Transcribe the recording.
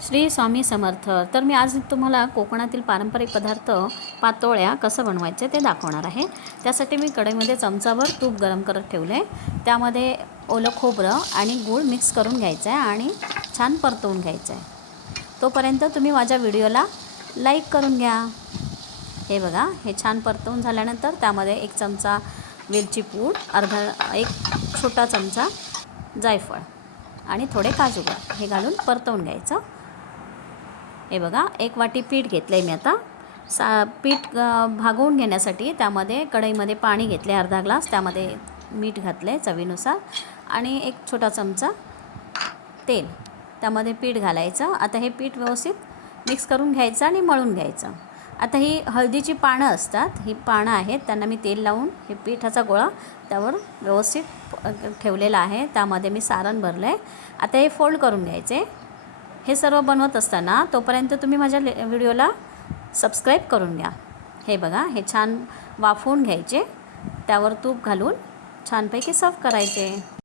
श्री स्वामी समर्थ. तर मी आज तुम्हाला कोकणातील पारंपरिक पदार्थ पातोळ्या कसं बनवायचे ते दाखवणार आहे. त्यासाठी मी कढईमध्ये चमचाभर तूप गरम करत ठेवलं. आहे त्यामध्ये ओलं खोबरं आणि गूळ मिक्स करून घ्यायचं आहे आणि छान परतवून घ्यायचं आहे तोपर्यंत तुम्ही माझ्या व्हिडिओला लाईक करून घ्या. हे बघा हे छान परतवून झाल्यानंतर त्यामध्ये एक चमचा वेलची पूड अर्धा एक छोटा चमचा जायफळ आणि थोडे काजू हे घालून परतवून घ्यायचं. हे बघा एक वाटी पीठ घेतलं आहे मी आता. सा पीठ भागवून घेण्यासाठी त्यामध्ये कढईमध्ये पाणी घेतले अर्धा ग्लास. त्यामध्ये मीठ घातलं आहे चवीनुसार. आणि एक छोटा चमचा तेल. त्यामध्ये पीठ घालायचं. आता हे पीठ व्यवस्थित मिक्स करून घ्यायचं आणि मळून घ्यायचं. आता ही हळदीची पानं असतात ही पानं आहेत त्यांना मी तेल लावून हे पिठाचा गोळा त्यावर व्यवस्थित ठेवलेला आहे. त्यामध्ये मी सारण भरलं आहे आता हे फोल्ड करून घ्यायचे. हे सर्व बनवत असताना तोपर्यंत तुम्ही माझ्या ले व्हिडिओला सबस्क्राईब करून घ्या. हे बघा हे छान वाफवून घ्यायचे. त्यावर तूप घालून छानपैकी सर्व करायचे.